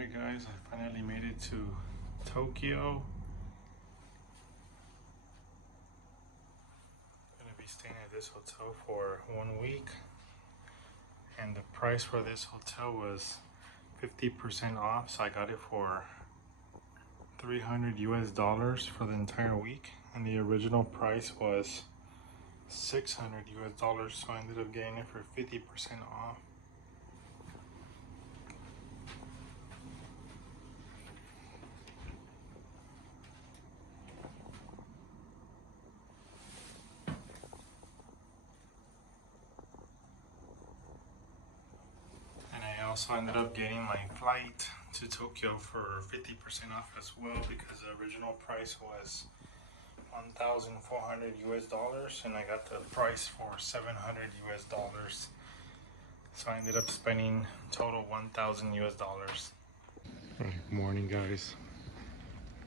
Alright guys, I finally made it to Tokyo. I'm gonna be staying at this hotel for 1 week, and the price for this hotel was 50% off, so I got it for $300 US for the entire week, and the original price was $600 US, so I ended up getting it for 50% off. And I also ended up getting my flight to Tokyo for 50% off as well, because the original price was $1,400 US, and I got the price for $700 US. So I ended up spending total $1,000 US. Good morning, guys.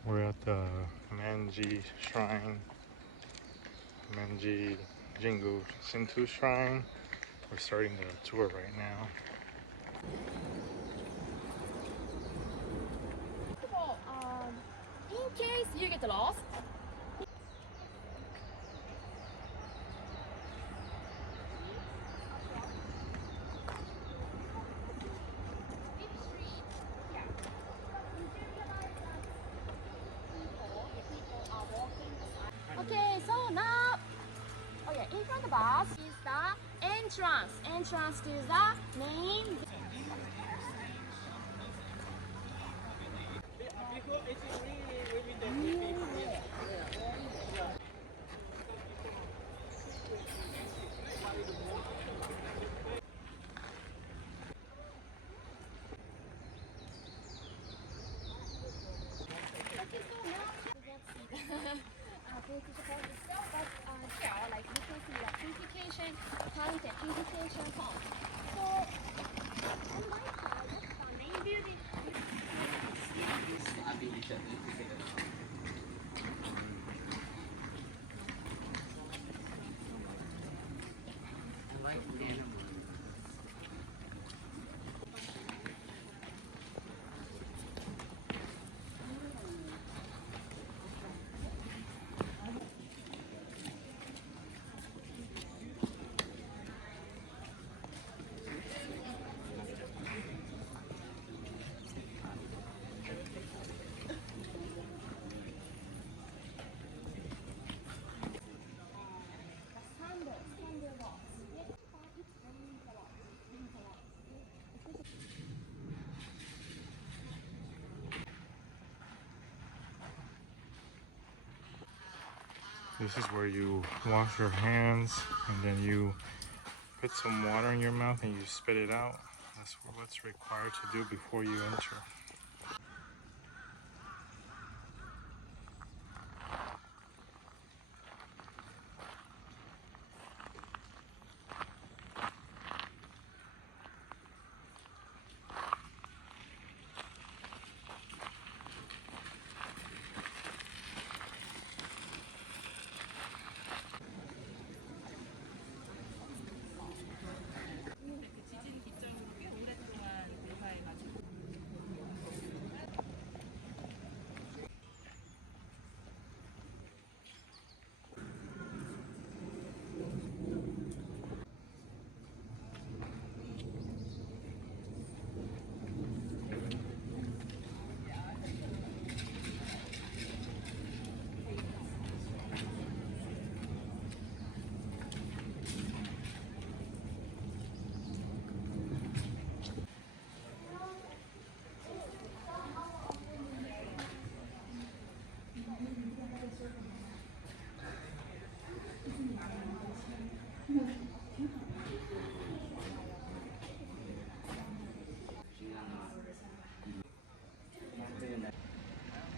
We're at the Meiji Shrine, Meiji Jingu Shrine. We're starting the tour right now. In case you get lost, okay, so now, in front of us is the entrance to the main. Itself, but here, like you can see the purification, counted purification pump. So on my side, that's the main building. This is where you wash your hands, and then you put some water in your mouth and you spit it out. That's what's required to do before you enter.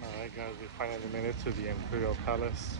Alright guys, we finally made it to the Imperial Palace.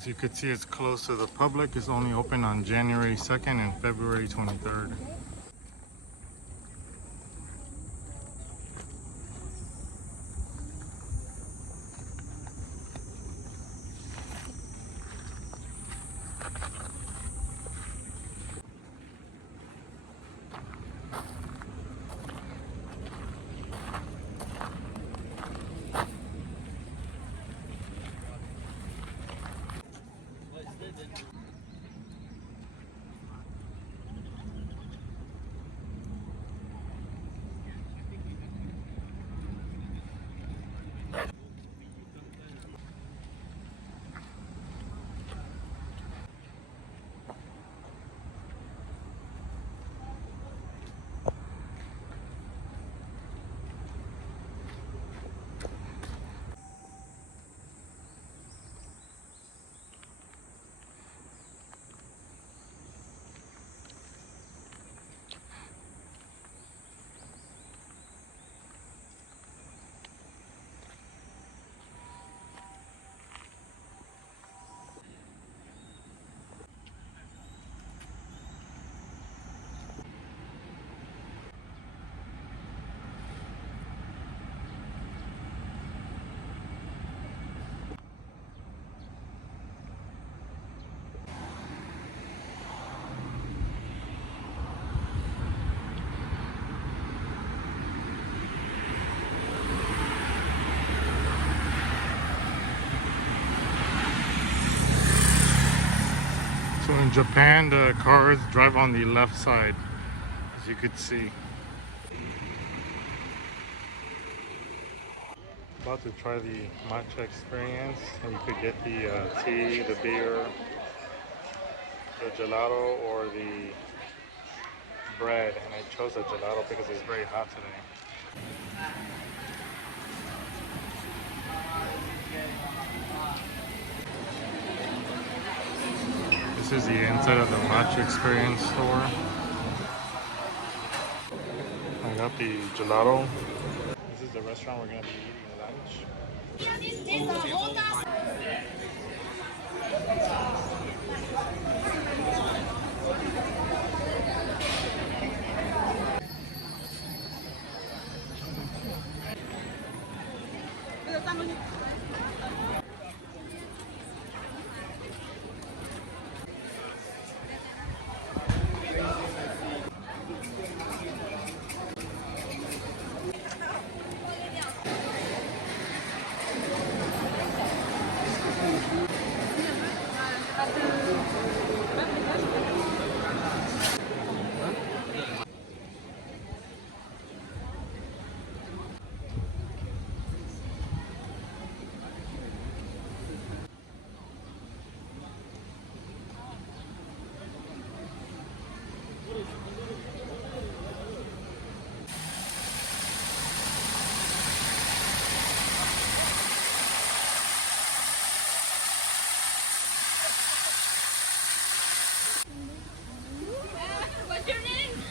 As you can see, it's closed to the public. It's only open on January 2nd and February 23rd. So in Japan, the cars drive on the left side, as you could see. About to try the matcha experience, and you could get the tea, the beer, the gelato, or the bread. And I chose the gelato because it's very hot today. This is the inside of the matcha experience store. I got the gelato. This is the restaurant we're going to be eating lunch. What's your name?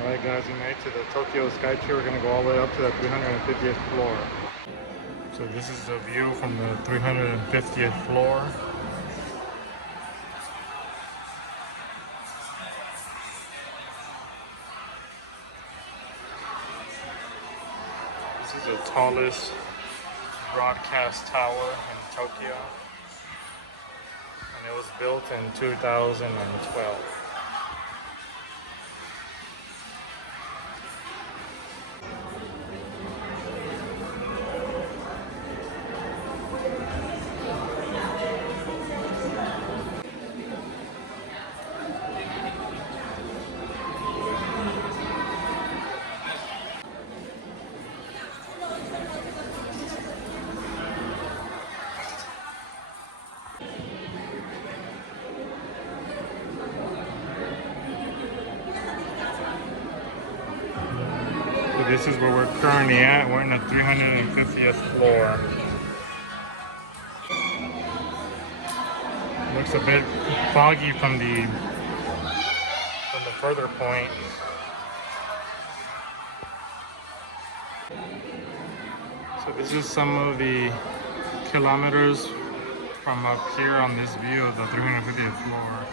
Alright guys, we made it to the Tokyo Skytree. We're going to go all the way up to the 350th floor. So this is the view from the 350th floor. tallest broadcast tower in Tokyo, and it was built in 2012. This is where we're currently at. We're in the 350th floor. Looks a bit foggy from the further point. So this is some of the kilometers from up here on this view of the 350th floor.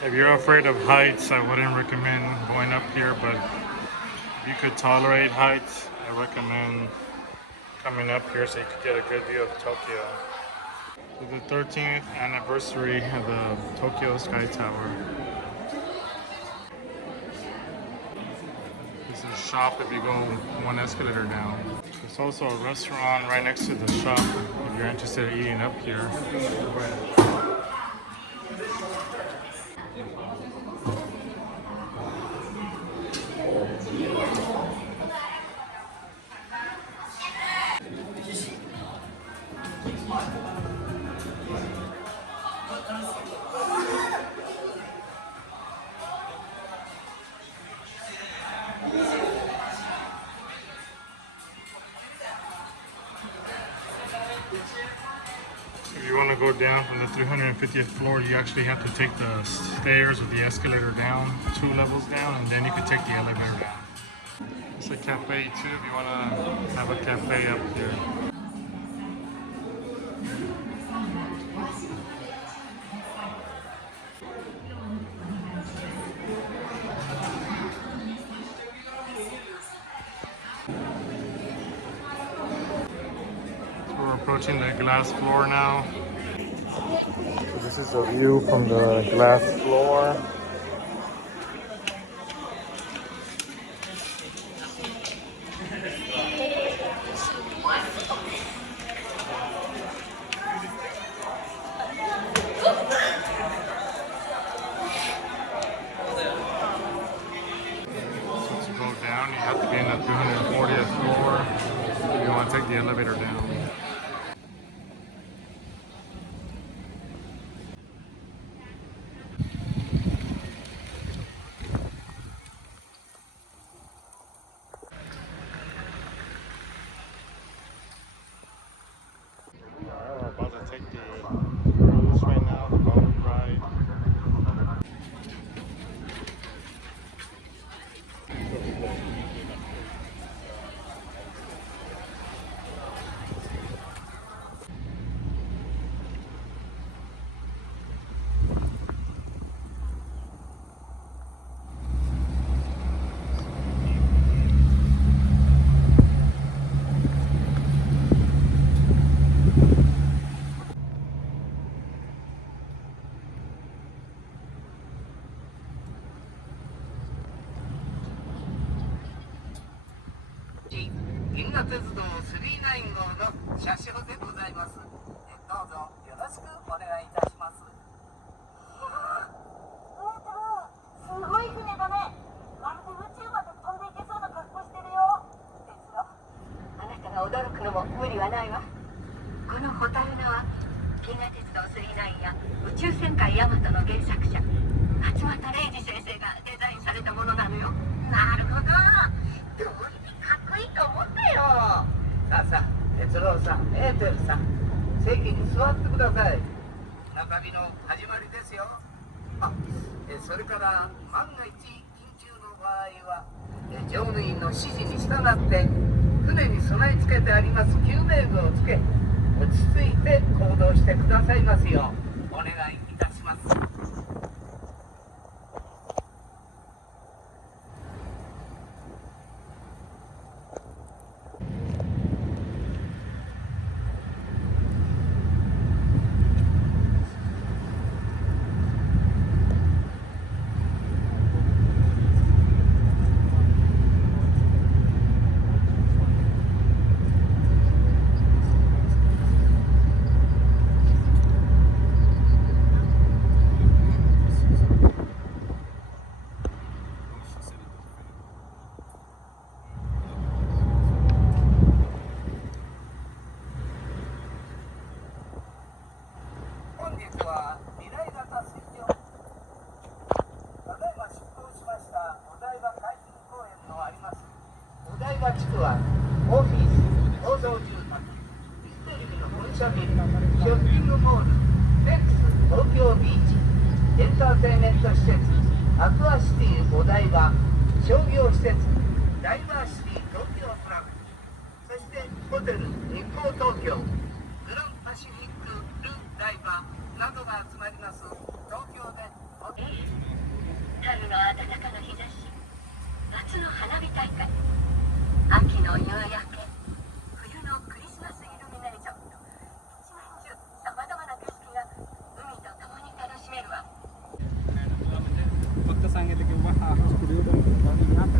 If you're afraid of heights, I wouldn't recommend going up here, but if you could tolerate heights, I recommend coming up here so you could get a good view of Tokyo. The 13th anniversary of the Tokyo Sky Tower. This is a shop if you go one escalator down. There's also a restaurant right next to the shop if you're interested in eating up here. If you want to go down from the 350th floor, you actually have to take the stairs or the escalator down, 2 levels down, and then you can take the elevator down. It's a cafe too if you want to have a cafe up here. We're approaching the glass floor now. So this is a view from the glass floor. So to go down, you have to be in the 340th floor if you want to take the elevator down. We're about to take the cruise right now, the boat ride.銀河鉄道39号の車掌でございます。どうぞよろしくお願いいたします。すごい船だね。まるで宇宙まで飛んでいけそうな格好してるよ。鉄道。あなたが驚くのも無理はないわ。このホタル縄は銀河鉄道39や宇宙戦艦ヤマトの原作者松本零士先生がデザインされたものなのよ。なるほど。どうりでかっこいいと思ったよ。さあさあ、鉄郎さん、エーテルさん、席に座ってください。中日の始まりですよ。あ、それから万が一緊急の場合は乗務員の指示に従って船に備え付けてあります救命具をつけ落ち着いて行動してくださいますようお願いいたします。本日は未来型水上ただいま出港しましたお台場海浜公園のありますお台場地区はオフィス、構造住宅、フジテレビの本社ビル、ショッピングモール、レックス東京ビーチ、エンターテインメント施設アクアシティお台場、商業施設ダイバーシティ東京クラブ、そしてホテル日光東京、グランパシフィックルダイバーなどが集まります東京で春の暖かな日差し、夏の花火大会、秋の夕焼け、冬のクリスマスイルミネーションと一年中さまざまな景色が海と共に楽しめるわ。 फक्त सांगितलं की बाबा हा studio बनवतो आणि आता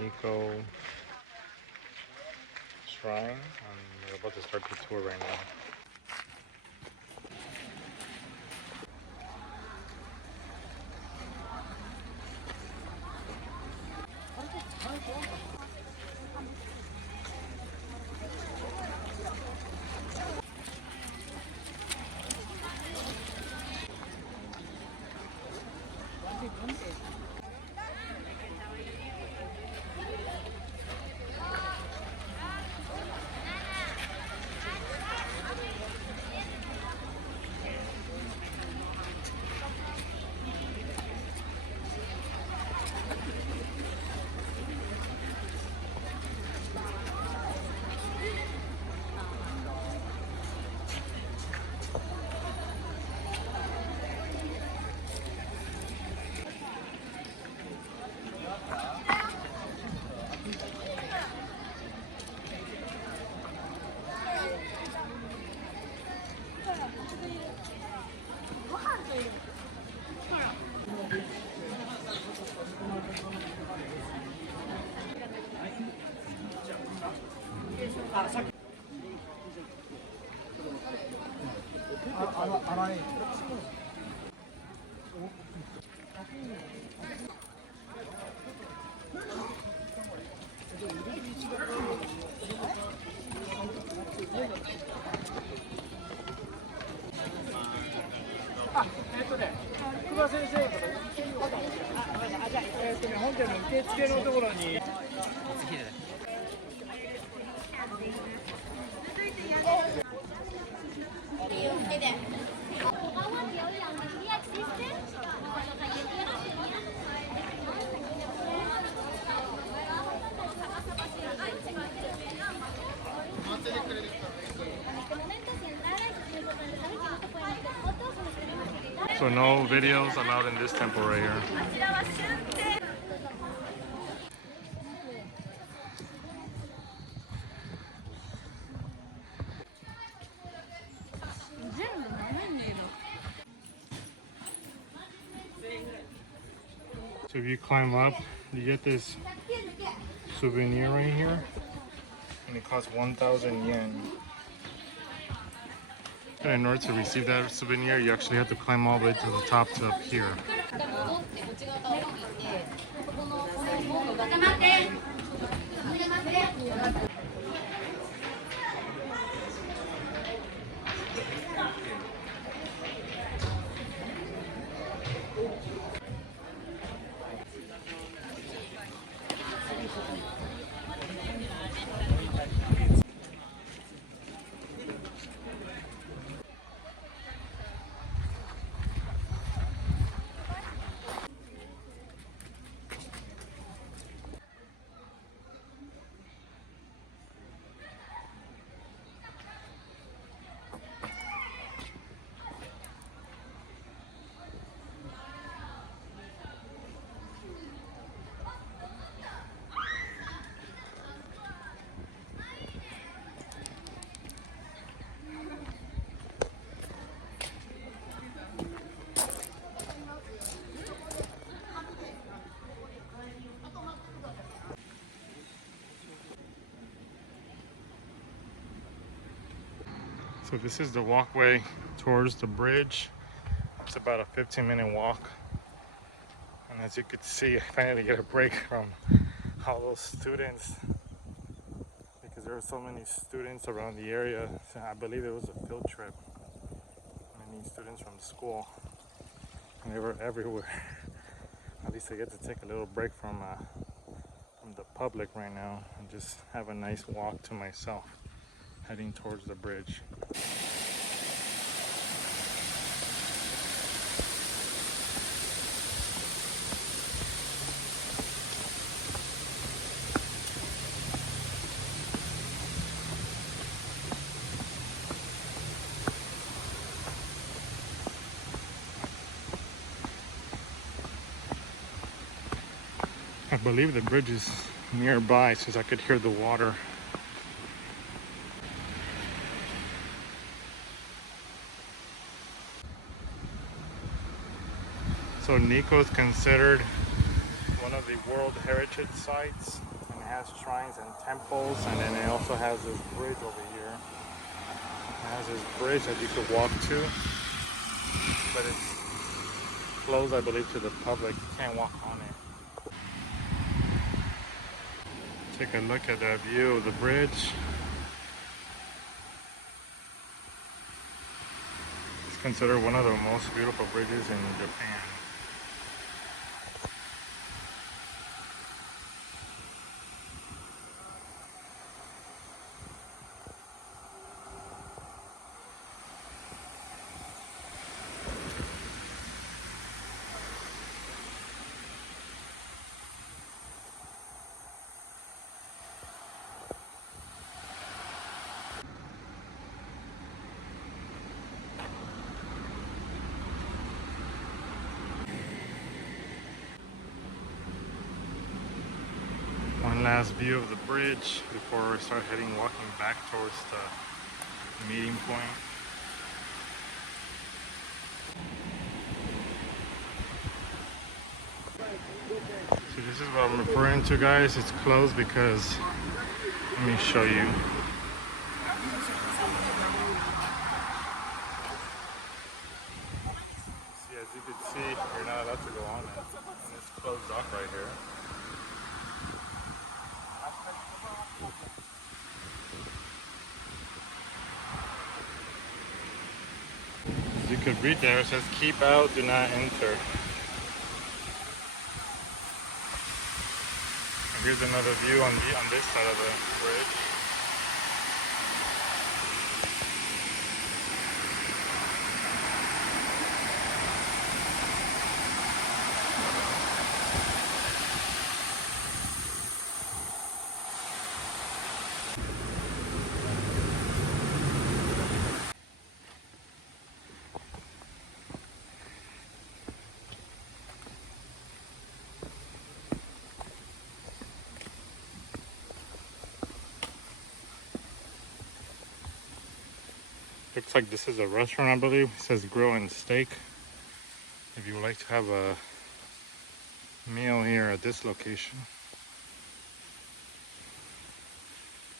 Nikko Shrine. We're about to start the tour right now. So no videos allowed in this temple right here. So if you climb up, you get this souvenir right here, and it costs 1,000 yen. And in order to receive that souvenir, you actually have to climb all the way to the top to up here. So this is the walkway towards the bridge. It's about a 15-minute walk. And as you could see, I finally get a break from all those students because there were so many students around the area. So I believe it was a field trip. Many students from school, and they were everywhere. At least I get to take a little break from the public right now and just have a nice walk to myself, heading towards the bridge. I believe the bridge is nearby since I could hear the water. So Nikko is considered one of of the World Heritage Sites, and it has shrines and temples, and then it also has this bridge over here. It has this bridge that you could walk to, but it's closed, I believe, to the public. You can't walk on it. Take a look at that view of the bridge. It's considered one of the most beautiful bridges in Japan. One last view of the bridge before we start walking back towards the meeting point. So this is what I'm referring to, guys. It's closed because, let me show you. See, as you can see, you're not allowed to go on it. And it's closed off right here. As you could read there, it says keep out, do not enter. And here's another view on this side of the bridge. Looks like this is a restaurant, I believe. It says grill and steak. If you would like to have a meal here at this location.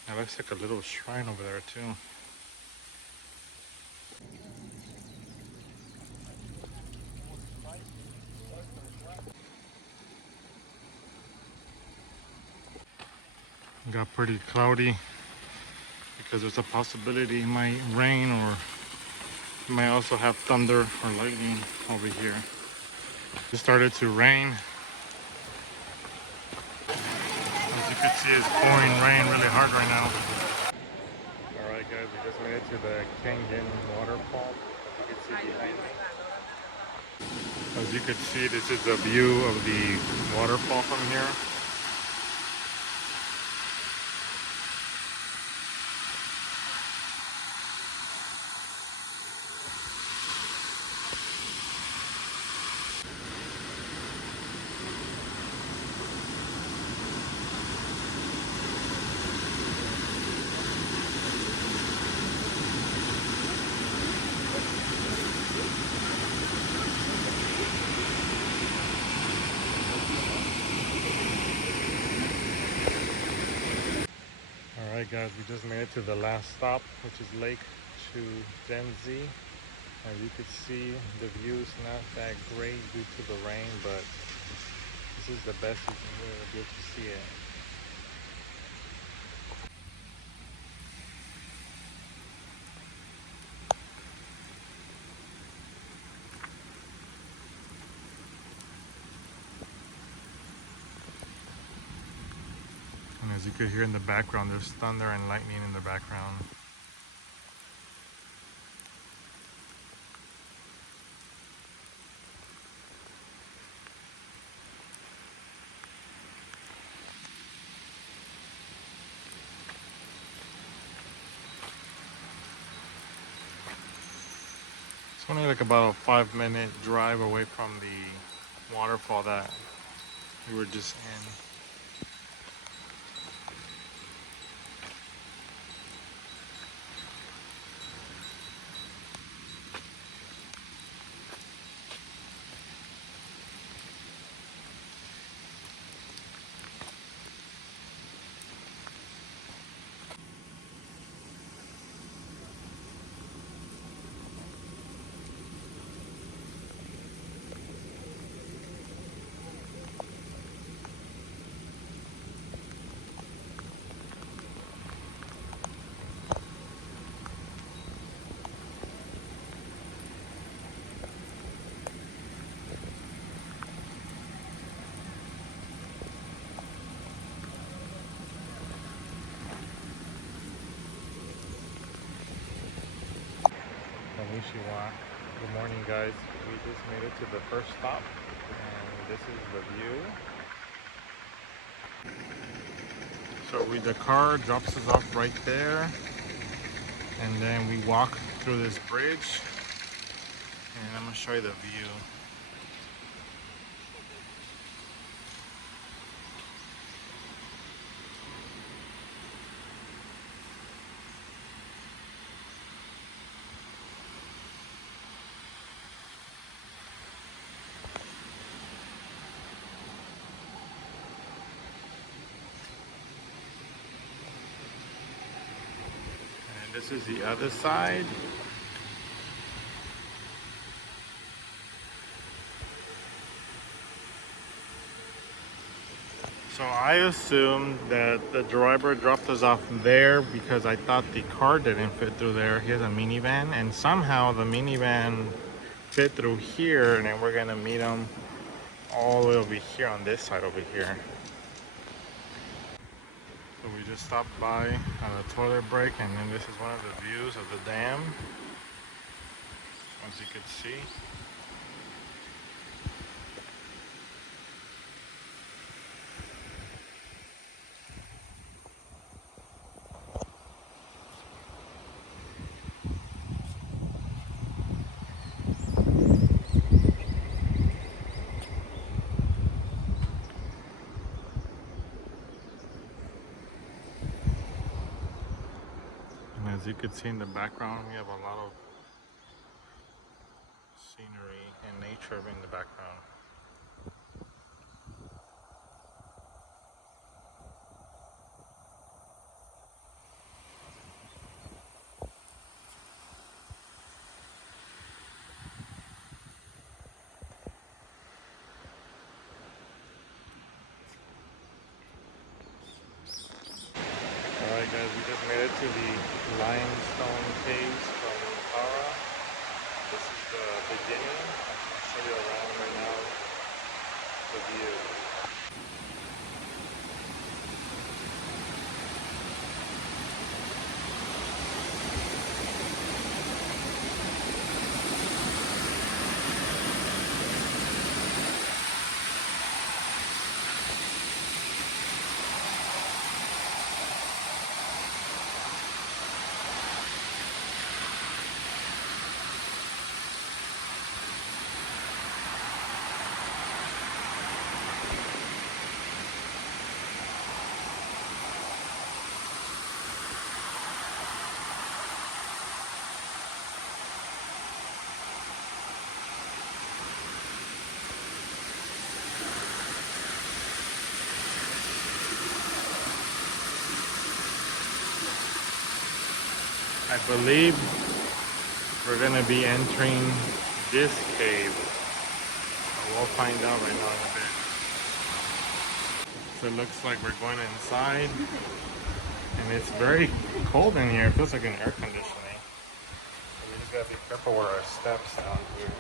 It looks like a little shrine over there too. It got pretty cloudy, because there's a possibility it might rain, or it might also have thunder or lightning over here. It started to rain. As you can see, it's pouring rain really hard right now. Alright guys, we just made it to the Kangen waterfall. As you can see behind me. As you can see, this is the view of the waterfall from here. Alright guys, we just made it to the last stop, which is Lake Chuzenzi. As you can see, the view is not that great due to the rain, but this is the best you can really be able to see it. And as you could hear in the background, there's thunder and lightning in the background. It's only like about a 5-minute drive away from the waterfall that we were just in. Konnichiwa. Good morning, guys. We just made it to the first stop, and this is the view. So the car drops us off right there, and then we walk through this bridge, and I'm gonna show you the view. This is the other side. So I assumed that the driver dropped us off there because I thought the car didn't fit through there. He has a minivan, and somehow the minivan fit through here, and then we're gonna meet him all the way over here on this side over here. So we just stopped by on a toilet break, and then this is one of the views of the dam, as you can see. As you can see in the background, we have a lot of scenery and nature in the background. Alright guys, we just made it to the Limestone caves from Tara. This is the beginning. I'll show you around right now the view. I believe we're gonna be entering this cave. We'll find out right now in a bit. So it looks like we're going inside, and it's very cold in here. It feels like an air conditioning. So we just gotta be careful with our steps down here.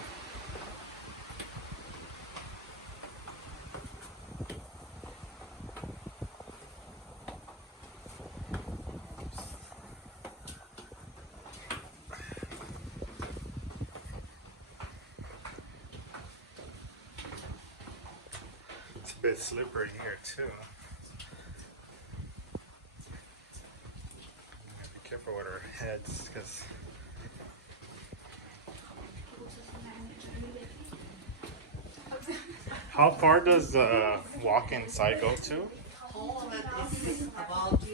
It's a bit slippery here too. We gotta be careful with our heads, because how far does the walk inside go to? All of it is about for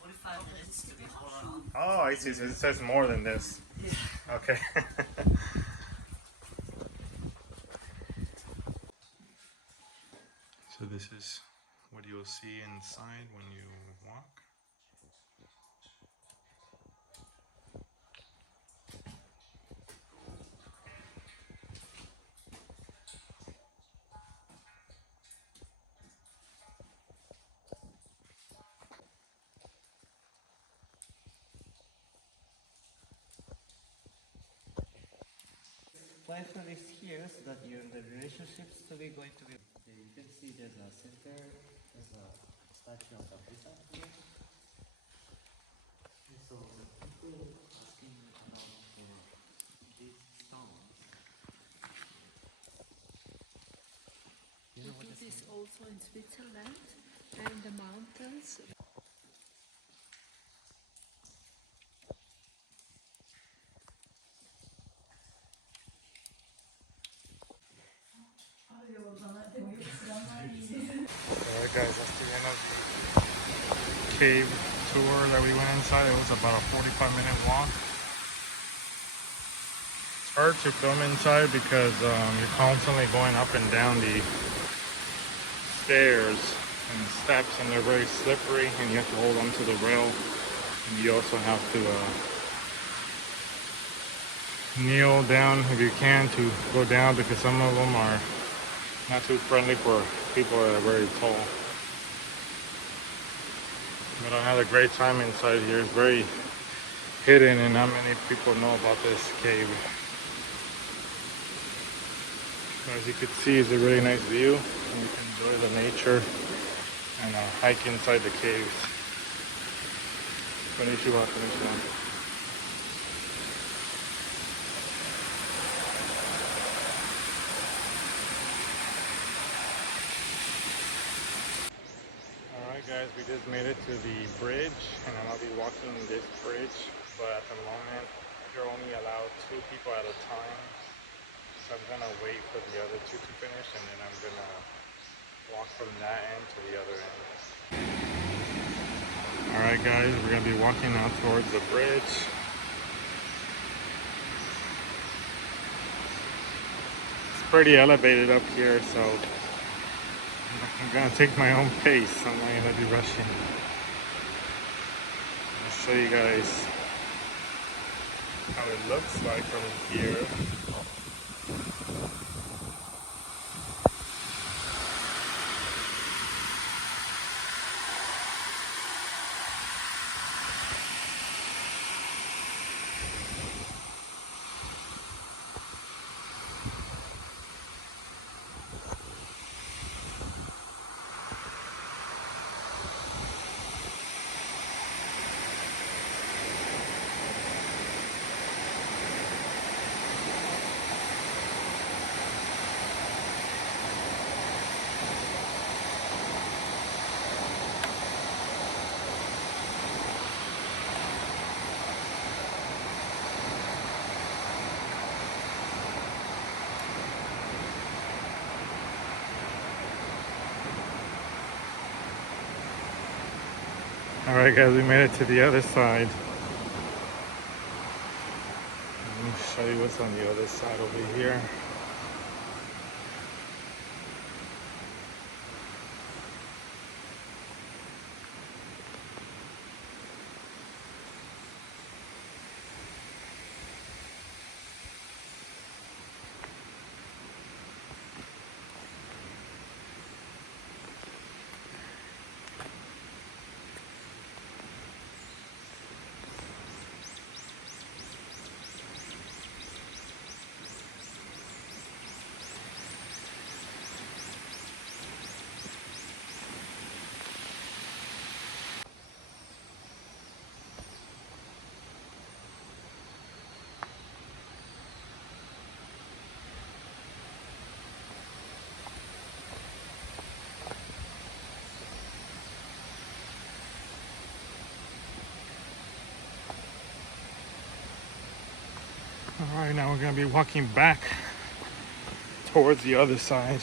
45 minutes to be whole. Oh, I see. So it says more than this. Okay. So this is what you'll see inside when you walk. Plan for this here so that your the relationships to be going to be. You can see there's a center, there's a statue of a Buddha here. This So the people asking about for these stones. You know what Do this this is? also in Switzerland and the mountains. Alright guys, that's the end of the cave tour that we went inside. It was about a 45-minute walk. It's hard to film inside because you're constantly going up and down the stairs and steps, and they're very slippery, and you have to hold onto the rail, and you also have to kneel down if you can to go down, because some of them are not too friendly for people that are very tall. But I had a great time inside here. It's very hidden and not many people know about this cave. As you can see, it's a really nice view, and you can enjoy the nature and hike inside the caves. Konnichiwa, konnichiwa. Alright guys, we just made it to the bridge, and I'm going to be walking this bridge, but at the moment you're only allowed 2 people at a time. So I'm going to wait for the other 2 to finish, and then I'm going to walk from that end to the other end. Alright guys, we're going to be walking out towards the bridge. It's pretty elevated up here, so I'm going to take my own pace. I'm not going to be rushing. I'll show you guys how it looks like from here. Alright guys, we made it to the other side. Let me show you what's on the other side over here. Alright, now we're going to be walking back towards the other side.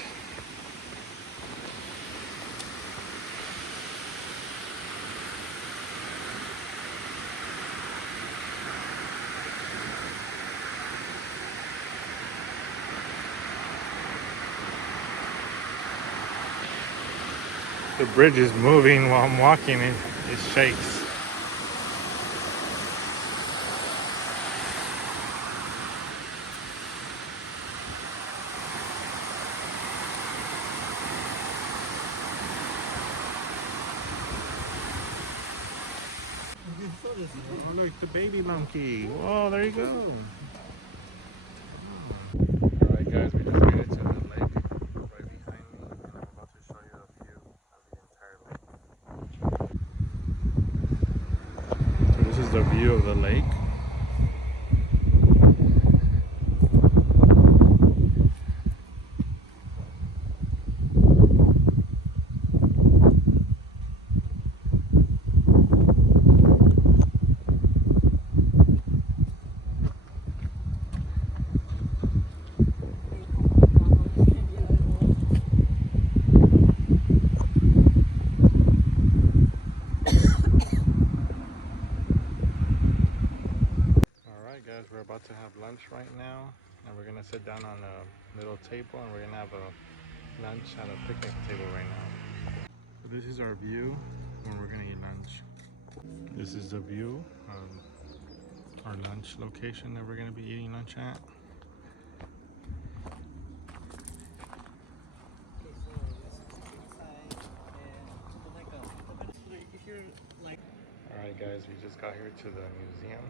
The bridge is moving while I'm walking, it shakes. Oh look, the baby monkey. Oh, there you go. Alright guys, we just made it to the lake right behind me, and I'm about to show you a view of the entire lake. So this is the view of the lake. Guys, we're about to have lunch right now, and we're gonna sit down on a little table, and we're gonna have a lunch at a picnic table right now. So this is our view when we're gonna eat lunch. This is the view of our lunch location that we're gonna be eating lunch at. Alright guys, we just got here to the museum.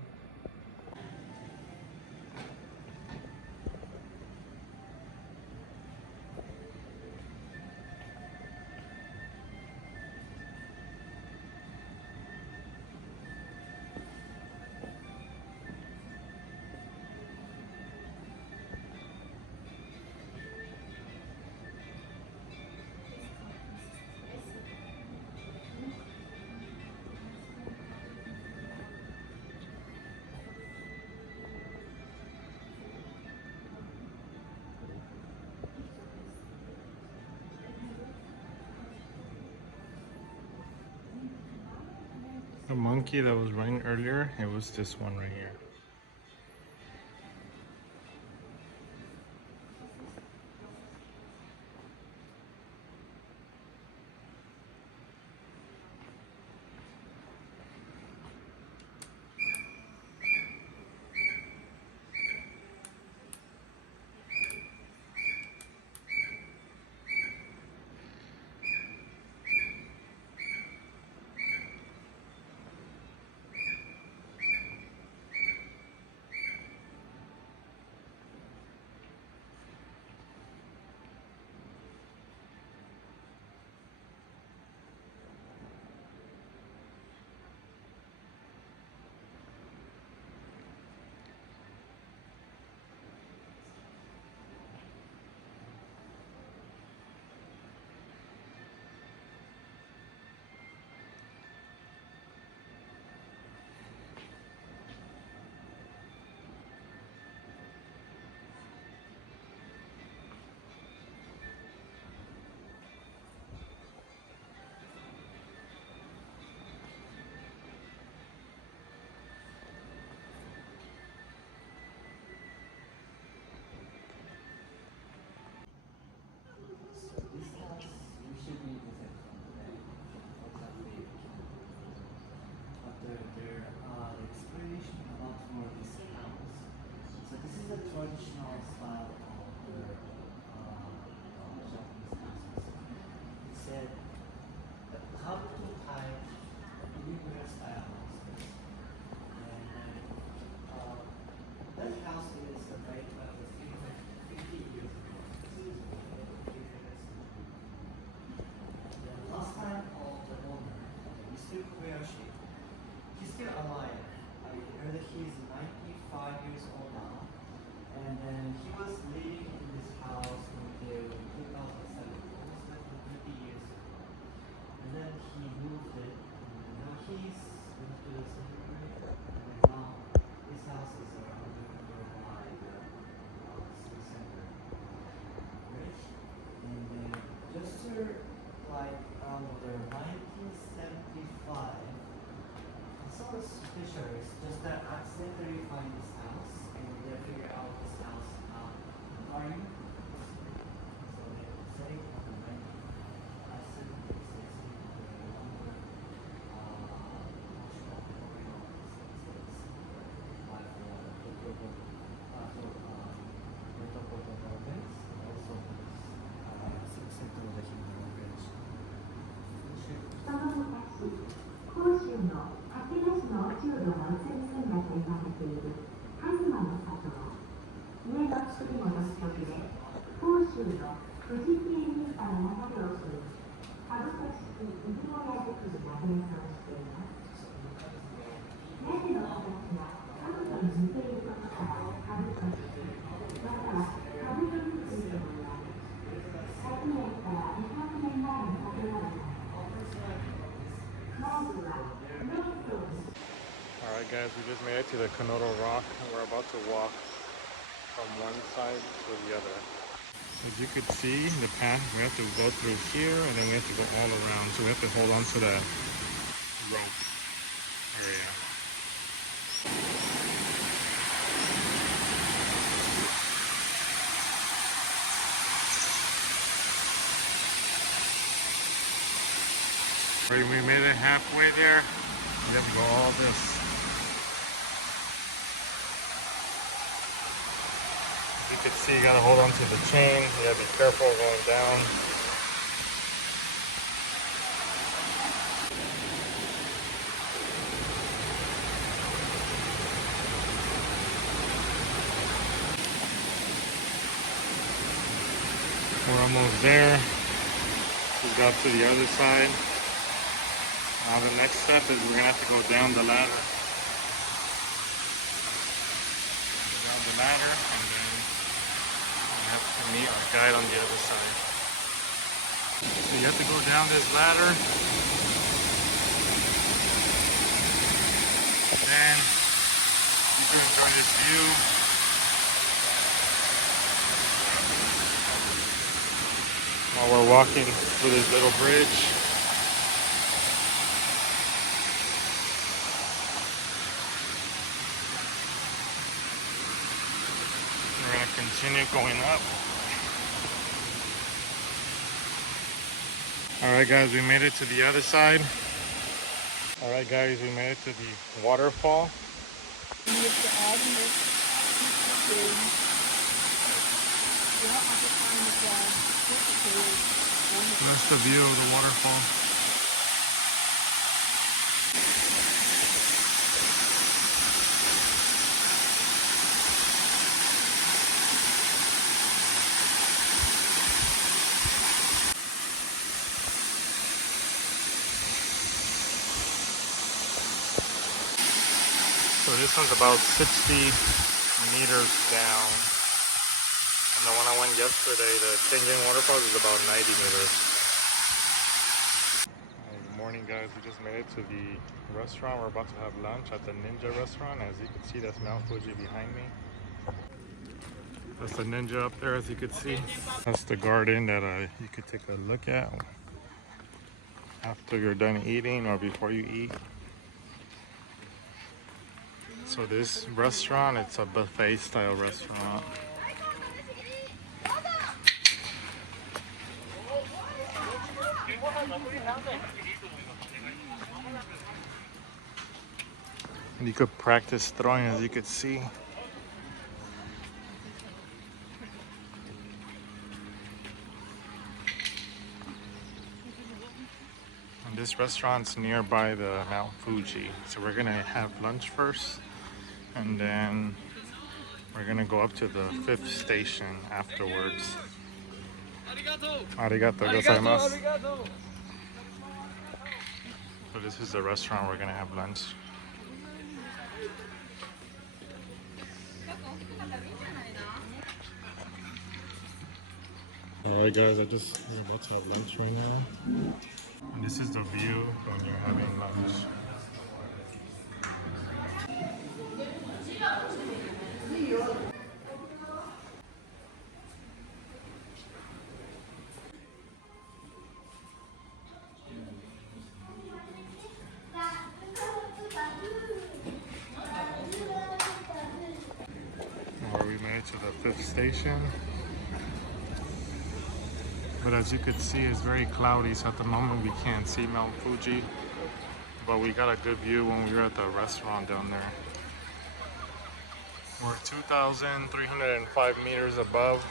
The monkey that was running earlier, it was this one right here. Traditional style of the Japanese houses. It said the Kabuto type nuclear style houses. And that house is the right that was 50 years ago. The last time of the owner, Mr. Koyashi, he's still alive. I heard that he's 95 years old now. And then he was living in this house until 2007, almost like 30 years ago. And then he moved it, and now he's going to the center. And now this house is under control by the city center. Right? And then just like around the 1975, some of the fisheries just accidentally find this house and they figure out this house farming. So they say on the right acid the longer national memorial states by the governments, also this center of the human language. その昔、甲州の武田市の中部の移り住んだと言われている鹿島の里は家の作り物一つで Alright guys, we just made it to the Konto Rock and we're about to walk from one side to the other. As you could see, the path, we have to go through here and then we have to go all around. So we have to hold on to the rope area. Alright, we made it halfway there. We have to go all this. As you can see, you gotta hold on to the chain. You gotta be careful going down. We're almost there. Just got to the other side. Now the next step is we're gonna have to go down the ladder. Go down the ladder and then we have to meet our guide on the other side. So you have to go down this ladder. And you can enjoy this view. While we're walking through this little bridge. We're going to continue going up. Alright guys, we made it to the other side. Alright guys, we made it to the waterfall. That's the view of the waterfall. So this one's about 60 meters down. And the one I went yesterday, the Tenjin Waterfalls, is about 90 meters. Good morning guys, we just made it to the restaurant. We're about to have lunch at the Ninja restaurant. As you can see, that's Mount Fuji behind me. That's the Ninja up there, as you can see. That's the garden that you could take a look at after you're done eating or before you eat. So this restaurant, it's a buffet style restaurant. And you could practice throwing, as you could see. And this restaurant's nearby the Mount Fuji. So we're gonna have lunch first, and then we're gonna go up to the 5th station afterwards. Arigato gozaimasu. So this is the restaurant we're gonna have lunch. Alright guys, we're about to have lunch right now. And this is the view when you're having lunch. Or we made it to the 5th station. But as you can see, it's very cloudy, so at the moment we can't see Mount Fuji. But we got a good view when we were at the restaurant down there. We're 2,305 meters above.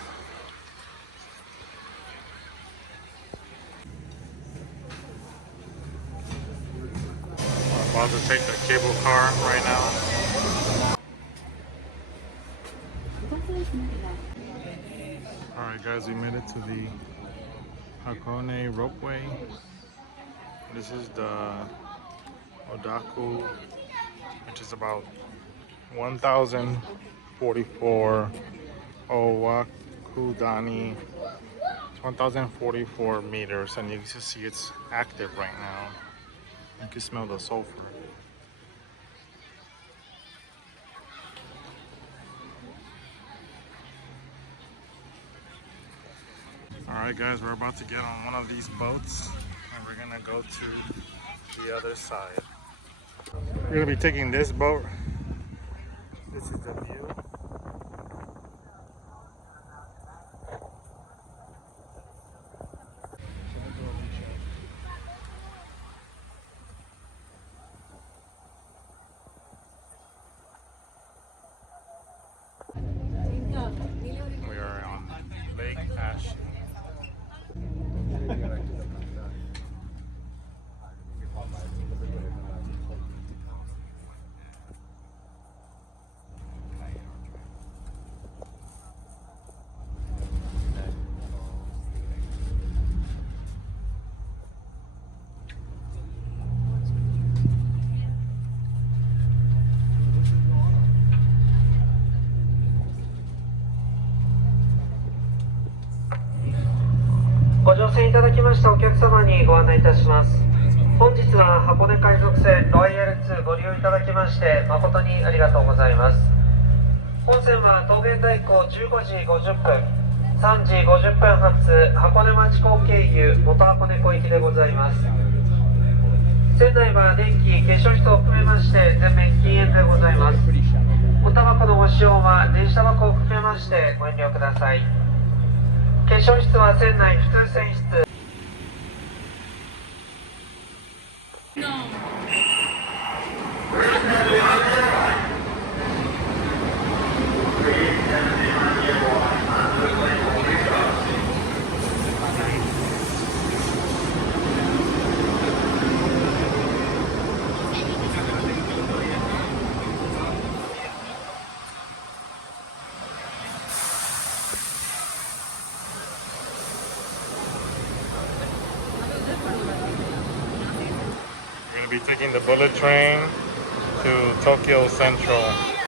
We're about to take the cable car right now. Alright guys, we made it to the Hakone ropeway. This is the Odaku, which is about 1,044 Owakudani. It's 1,044 meters, and you can see it's active right now. You can smell the sulfur. Alright guys, we're about to get on one of these boats and we're gonna go to the other side. We're gonna be taking this boat. This is the view. We are on Lake Ash.ご乗船いただきましたお客様にご案内いたします。本日は箱根海賊船ロイヤル2ご利用いただきまして誠にありがとうございます。本船は桃源台港15時50分、3時50分発箱根町港経由元箱根港行きでございます。船内は電気、化粧室を含めまして全面禁煙でございます。おタバコのご使用は電子タバコを含めましてご遠慮ください。化粧室は船内普通船室。We're gonna be taking the bullet train to Tokyo Central.